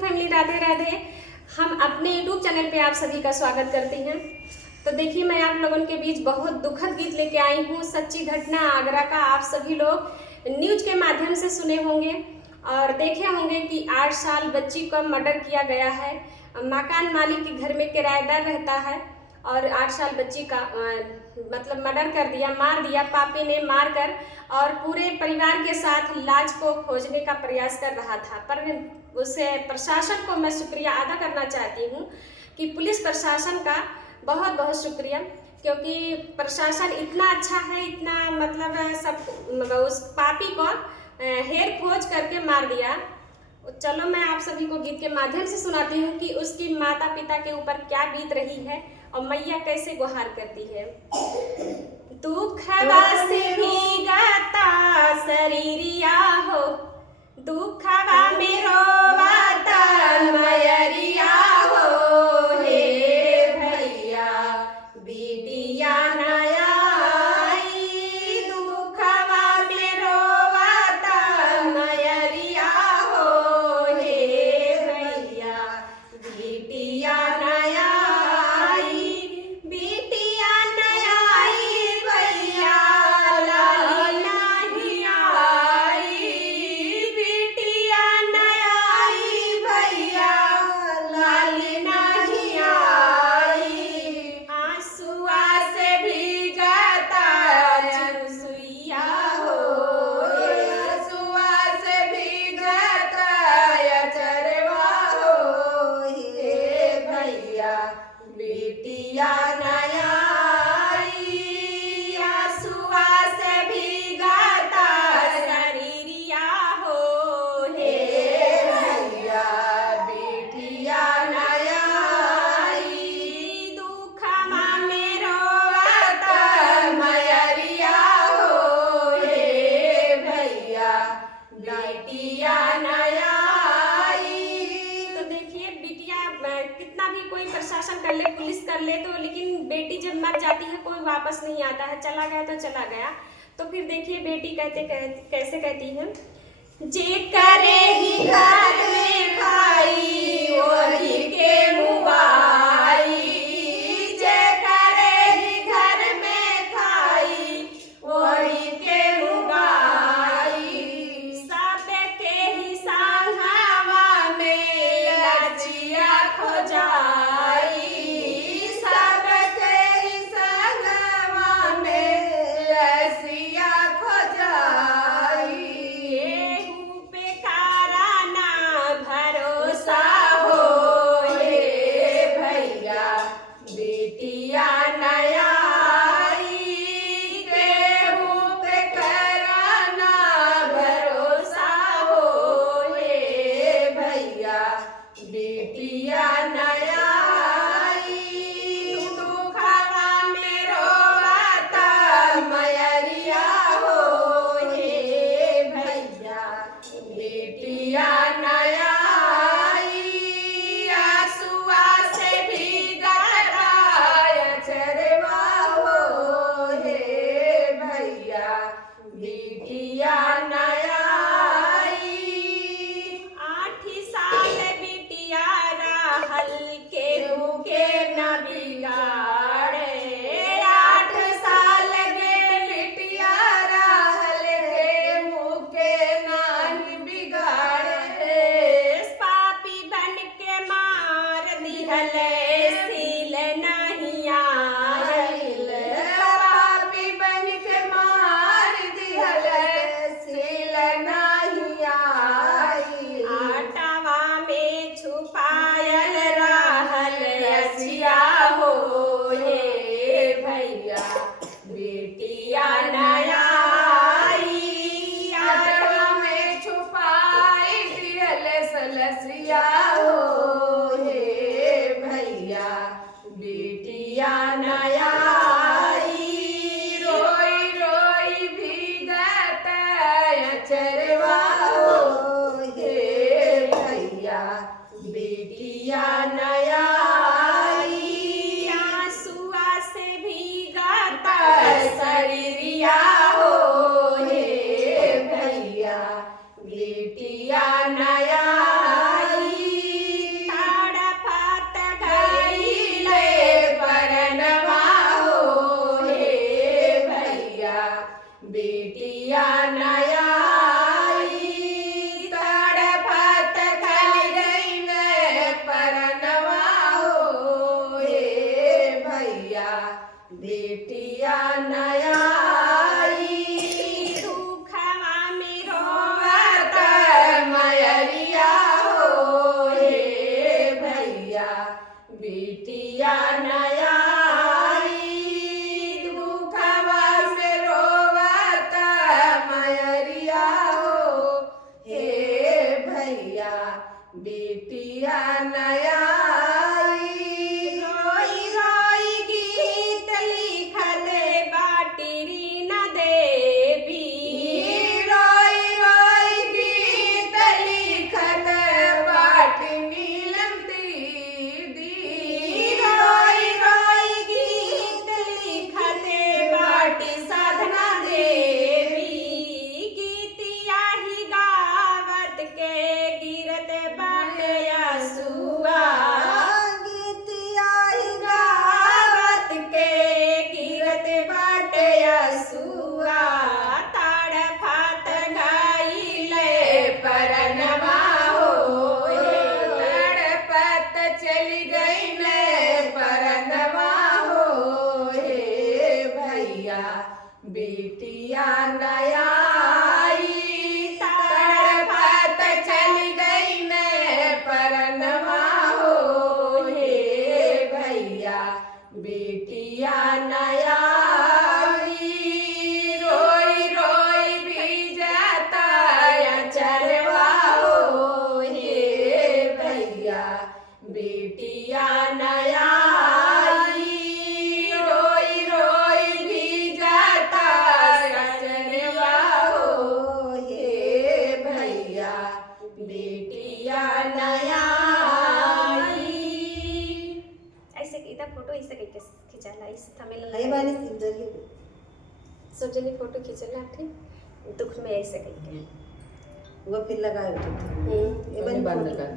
Family, Radhe Radhe. हम अपने YouTube channel पे आप सभी का स्वागत करते हैं। तो देखिए, मैं आप लोगों के बीच बहुत दुखद गीत लेके आई हूँ। सच्ची घटना आगरा का। आप सभी लोग न्यूज के माध्यम से सुने होंगे और देखे होंगे कि 8 साल बच्ची का मर्डर किया गया है। मकान मालिक के घर में किराएदार रहता है और 8 साल बच्ची का मतलब मर्डर कर दिया, मार दिया। पापी ने मार कर और पूरे परिवार के साथ लाश को खोजने का प्रयास कर रहा था। पर उसे प्रशासन को मैं शुक्रिया अदा करना चाहती हूँ कि पुलिस प्रशासन का बहुत बहुत शुक्रिया, क्योंकि प्रशासन इतना अच्छा है, इतना मतलब सब उस पापी को हेर खोज करके मार दिया। चलो मैं आप सभी को गीत के माध्यम से सुनाती हूँ कि उसकी माता पिता के ऊपर क्या बीत रही है और मैया कैसे गुहार करती है। दुखवा से भीगता शरीरिया हो, दुखवा में रोवाता मयरिया हो। हे भैया बिटिया नया आई, दुखवा में रोवाता मयरिया हो। हे भैया बिटिया नया आई, बिटिया नया आई, भैया लाली नहीं आई, बिटिया नया आई, भैया लाली नहीं आई। आंसुआ से भीगता चुनसुइया हो, आंसुआ से भीगता चरवा हो। हे भैया बिटिया नया आई, आंसुआ से भीगता शरीरिया हो। हे भैया बिटिया नया आई, दुखमा में रोवाता मयरिया हो। हे भैया बिटिया नया आई। तो देखिए, बिटिया कितना भी कोई प्रशासन कर ले, पुलिस कर ले, तो लेकिन बेटी जब मर जाती है कोई वापस नहीं आता है। चला गया तो चला गया। तो फिर देखिए बेटी कैसे कहती है। जे करे ही घर में खाई वही के मुबाई, जे करे ही घर में खाई वही के मुबाई। सब के ही संगवा में लजिया खोजाई, सब के ही संगवा में लजिया खोजाई। एहू पे काराना भरोसा हो। हे भैया बिटिया नया आई, केहू पे कराना भरोसा हो। हे भैया बिटिया नया आई, दुखवा में रोवाता मयरिया हो। हे भैया बिटिया नया आई, आंसुआ से भीगता चरवा हो। हे भैया बिटिया नया आई। 8 साल बिटिया रहल केहू के न बिगाड़े, 8 साल के बिटिया रहल केहू के नहीं बिगाड़े। पापी बन के मार दिहले सिल नहीं आइल, पापी बन के मार दिहले सिल नहीं आइल। आटवा में छुपायल रहल रसिया हो। हे भैया बिटिया नया आई, आटवा में छुपाई दिहल सलसिया हो। हे भैया बिटिया नया आई, रोई रोई भीगता चरवा हो। हे भैया बिटिया नया आई, आंसुआ से भीगता शरीरिया हो। हे भैया बिटिया नया आई, भैया बेटिया नया रोई रोई गीत लिखल बाटी रीना देवी रोई रोई गीत लिखल बाटी नीलम दीदी रोई रोई गीत लिखल बाटी साधना देवी गीतिया ही गावत के गिरत बाटे आंसुआ गीतिया गावत के गिरत बाटे आंसुआ ताड़ फात गाइले परनवा होए तड़पत चली गई ने परनवा हो हे भैया बेटिया नया तड़पत चली गई ने परनवा हो हे भैया बेटिया नया रोई रोई भी जाता चरवा हो हे भैया बेटिया नया रोई रोई भी जाता चरवा हो हे भैया बेटिया नया ऐसे इधर फोटो ऐसे करके खिंचाला इस थंबनेल है वाली सिंदरी सब जने फोटो खिंचला ठीक दुख में ऐसे करके वो फिर लगाए हम्म ये वाली बंद कर